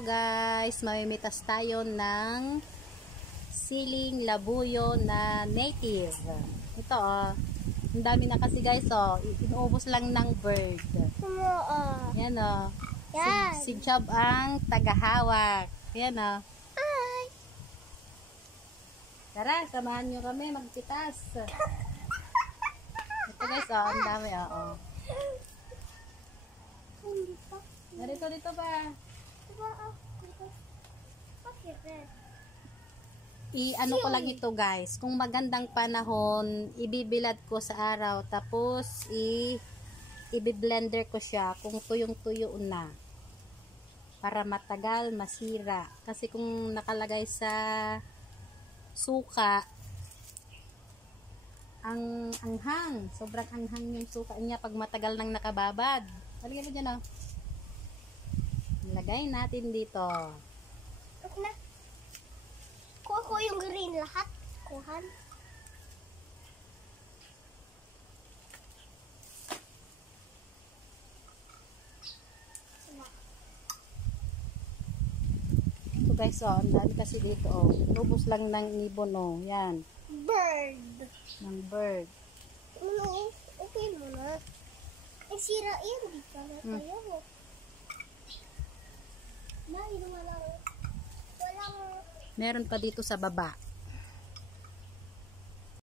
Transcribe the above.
Hello guys, mamimitas tayo ng siling labuyo na native. Ito ang dami na kasi guys inuubos lang ng bird. Yan Yan. Si Job ang tagahawak. Yan Ay. Tara, samahan nyo kami magpitas. Ito guys ang dami Dito ba? I-ano ko lang ito guys. Kung magandang panahon, ibibilad ko sa araw. Tapos, i-blender ko siya kung tuyong-tuyo na. Para matagal, masira. Kasi kung nakalagay sa suka, ang anghang. Sobrang anghang yung suka niya pag matagal nang nakababad. Halika mo dyan Lagay natin dito. Okay na. Kuha ko yung green lahat. Kuhan. Ito guys ang dami kasi dito lubos lang ng ibon yan. Bird. Ng bird. Okay mo na. Sira yan. Di pa na tayo. Meron pa dito sa baba.